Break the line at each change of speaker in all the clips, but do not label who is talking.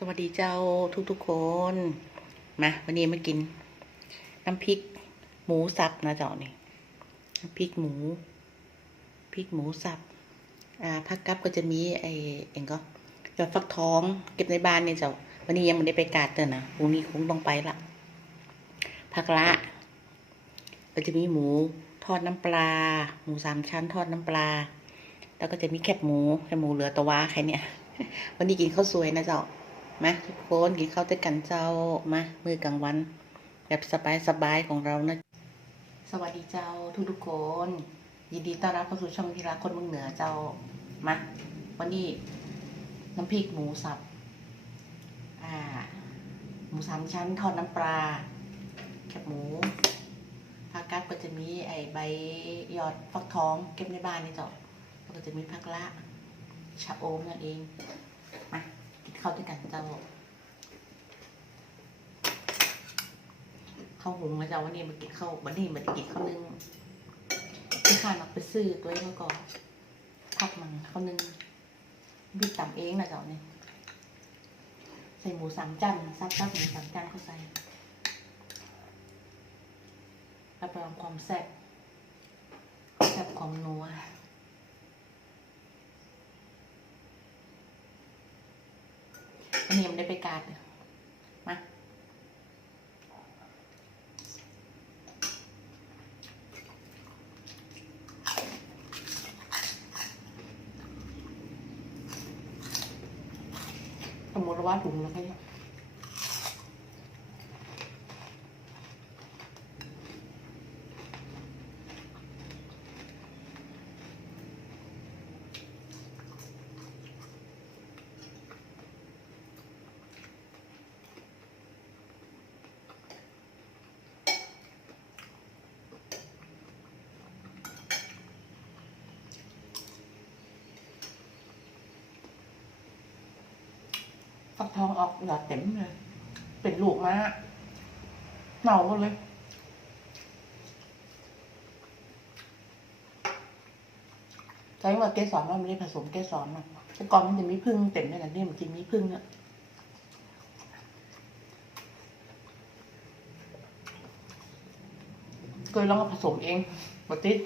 สวัสดีเจ้าทุกทุกๆคนมาวันนี้มากิน น้ำพริก หมูสับนะเจ้านี่น้ำพริกหมูพริกหมูสับอ่าผักกับก็จะมีไอเองก็ยอดฟักทอง เก็บในบ้านเนี่ยเจ้าวันนี้ยังไม่ได้ไปกาดเตอนะพรุ่งนี้คงต้องไปละผักละก็จะมีหมูทอดน้ำปลา หมูสามชั้นทอดน้ำปลา แล้วก็จะมีแคบหมูแคบหมูเหลือตะวาแค่เนี้ยวันนี้กินข้าวสวยนะเจ้า มาทุกคนกินข้าวด้วยกันเจ้ามามือกลางวัน แบบสบายสบายๆของเรานะสวัสดีเจ้าทุกทุกๆคน ยินดีต้อนรับเข้าสู่ช่องที่รักคนเมืองเหนือเจ้ามาวันนี้น้ำพริกหมูสับอ่าหมูสามชั้นทอดน้ำปลาแคบหมูผักกัดก็จะมีไอใบยอดฟักทองเก็บในบ้านนี่เจ้าแล้วก็จะมีผักละชะโอมนั่นเอง ข้าวด้วยกันเจ้าข้าวหุงนะจ๊ะวันนี้มากินข้าววันนี้มากินข้าวนึ่งที่ข้านักไปซื้อตัวเองแล้วก็พักมันข้าวนึ่งพี่ตำเองนะเจ๊ะเนี่ยใส่หมูสามจันซับซับหมูสามจันเข้าใส่รับรองความแซ่บแซ่บความนัว เนียมันได้ไปกาดเลยมาสมมติว่าถุงแล้วแฟักทองออกหลอดเต็มเลย เป็นลูกมากเหนาหมดเลยใช้ว่าเกสรว่าไม่ได้ผสมเกสรนะแต่ก่อนมันจะมีพึ่งเต็มเลยนะเนี่ยมันจะมีพึ่งเนี่ยเคยลองเอาผสมเองบติด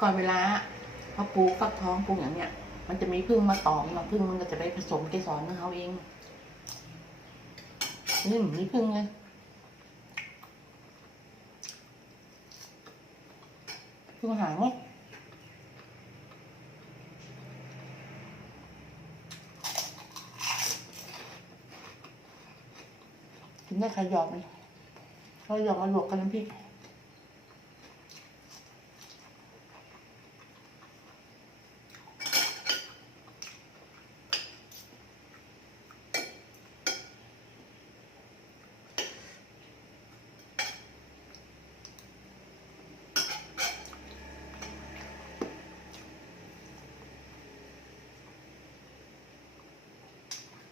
ก่อนเวลาพอปลูกฟักทองปลูกอย่างเนี้ย มันจะมีพึ่งมาตอมมาพึ่งมันก็จะไปผสมเกสรของเขาเองนี่มันมีพึ่งเลยพึ่งหายหมดกินได้ใครหยอกไหมเขาหยอกมาหลวกกันน้ำพริก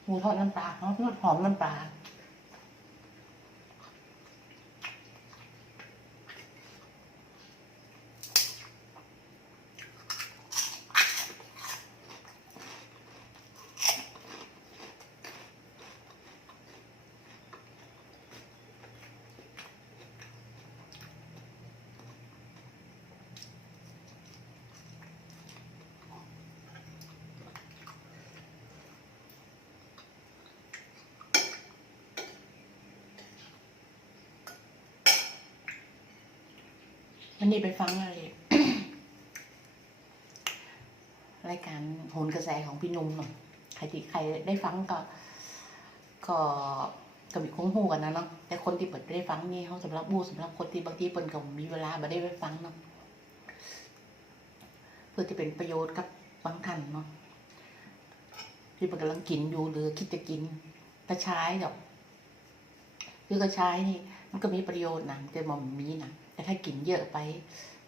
หมูทอดน้ำปลาเนาะหอมน้ำปลา วันนี้ไปฟังอะไรรายการโหนกระแสของพี่นุ่มเนาะใครที่ใครได้ฟังก็ ก็ก็มีคงหูกันนะเนาะแต่คนที่เปิดได้ฟังนี่เขาสำหรับบูสำหรับคนที่บางทีเปิดก็มีเวลาไม่ได้ไปฟังเนาะเพื่อที่เป็นประโยชน์กับบางท่านเนาะที่มันกำลังกินอยู่หรือคิดจะกินกระชายแบบคือกระชายนี่ มันก็มีประโยชน์นะแต่มันมีนะ แต่ถ้ากินเยอะไป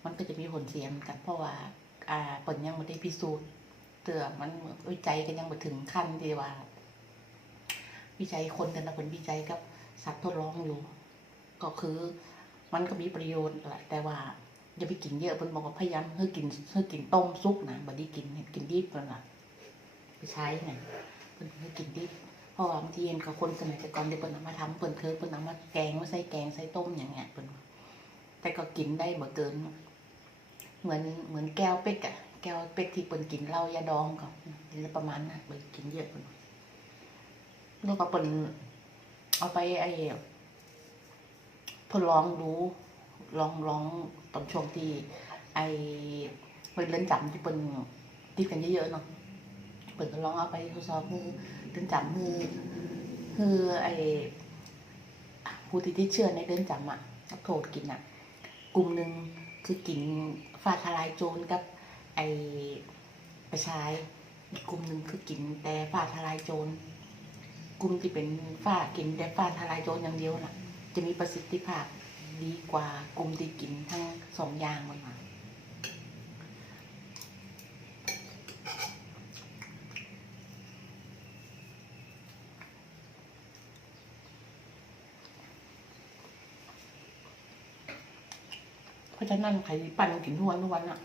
มันก็จะมีผลเสียเหมือนกัน เพราะว่าอ่าผลยังไม่ได้พิสูจน์เตือมันวิจัยกันยังไม่ถึงขั้นที่ว่า วิจัยคนแต่ละคนวิจัยกับสัตว์ทดลองอยู่ ก็คือมันก็มีประโยชน์แหละแต่ว่าอย่าไปกินเยอะเพิ่นบอกว่าพยายามเฮ้กินเฮ้กินต้มซุปนะบ่ได้กินกินดิบเพิ่นละไปใช้น่ะเพิ่นให้กินดิบเพราะว่าบางทีเห็นกับคนสมัยแต่ก่อนเด็กเพิ่นเอามาทำเพิ่นเคยเพิ่นเอามาแกงมาใส่แกงใส่ต้มอย่างเงี้ยเพิ่น แต่ก็กินได้บ่เกิน เหมือนเหมือนแก้วเป็กอะแก้วเป็กที่เปิ้นกินเหล้ายาดองก็ประมาณน่ะเปิ้นกินเยอะเปิ้นแล้วก็เปิ้นเอาไปไอ้ทดลองดูลองลองตอนช่วงที่ ไอ้เปิ้นเล่นจำที่เปิ้นติดกันเยอะๆเนาะเปิ้นก็ลองเอาไปทดสอบคือเล่นจำคือคือไอ้ผู้ที่ติดเชื้อในเดินจำอะโทษกินอะ กลุ่มหนึ่งคือกินฟ้าทลายโจรกับไอประชายอีกกลุ่มหนึ่งคือกินแต่ฟ้าทลายโจรกลุ่มที่เป็นฝ้ากินแต่ฟ้าทลายโจรอย่างเดียวน่ะ จะมีประสิทธิภาพดีกว่ากลุ่มที่กินทั้งสองอย่างมันมาเราะฉะนั้นใครปั่นกินทุกวันทุกวันอะ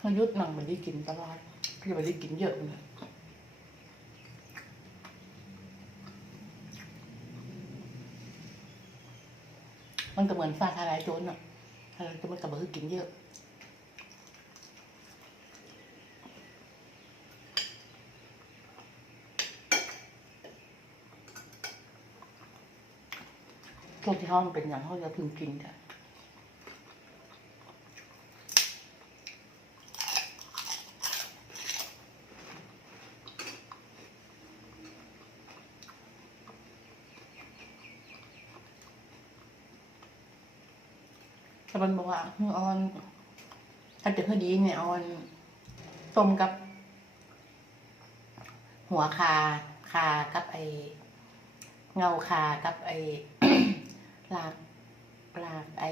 พอยุดหนังมันได้กินตลอดพี่มันได้กินเยอะเลยมันก็เหมือนฟ้าทลายโจรอะทลายโจรมันก็บอกคือกินเยอะ ช่วงที่ห้องเป็นอย่างเขาจะพึงกินจ้ะแต่มันบอกว่าอ่อออนถ้าจะพอดีเนี่ยออนต้มกับ หัวคา คากับไอเงาคากับไอ ลากลากไอ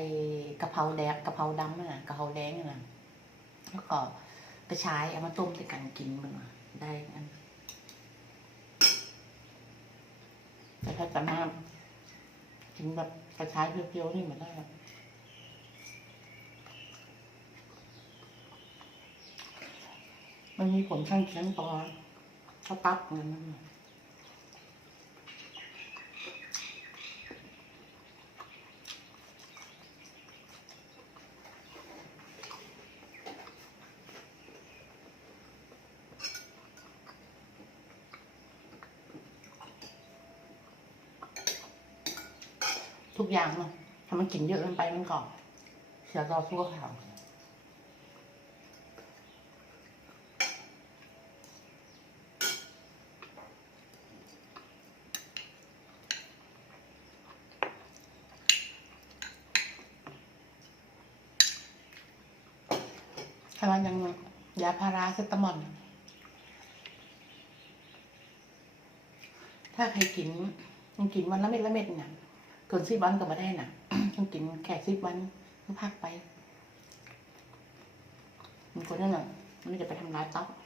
กะเพราแดงกะเพราดำน่ะกะเพราแดงน่ะแล้วก็กระชายเอามาต้มด้วยกันกินมันน่ะได้อันแต่ถ้าจะมากินแบบกระชายเปรี้ยวๆนี่มันได้มันมีผลข้างเคียงต่อสตับเงินนั่น ทุกอย่างเนาะถ้ามันกินเยอะเกินไปมันก็เสียต่อสุขภาพถ้ามันยังยาพาราเซตามอลถ้าใครกินยังกินวันละเม็ดละเม็ดเนี่ย เกินสิบวันก็มาได้น่ะต้องกินแค่สิบวันก็พักไป มันคนนั่นแหละมันจะไปทำร้ายต๊อก
อยากที่จูบ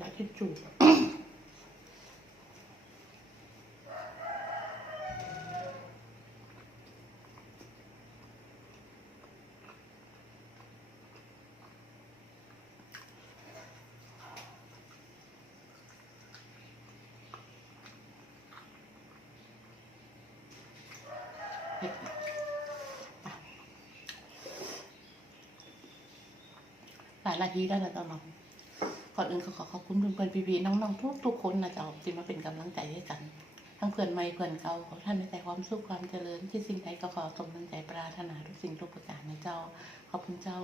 หลายนาทีได้แก่อนอื่นขอขอขอบคุณเพื่อนๆพี่ๆน้องๆทุกทุกๆคนนะเจ้าที่มาเป็นกำลังใจให้กัน ทั้งเพื่อนใหม่เพื่อนเก่าขอท่านในใจความสุขความเจริญที่สิ่งใดก็ขอสมดังใจปรารถนาทุกสิ่งทุกประการนะเจ้าขอบคุณเจ้า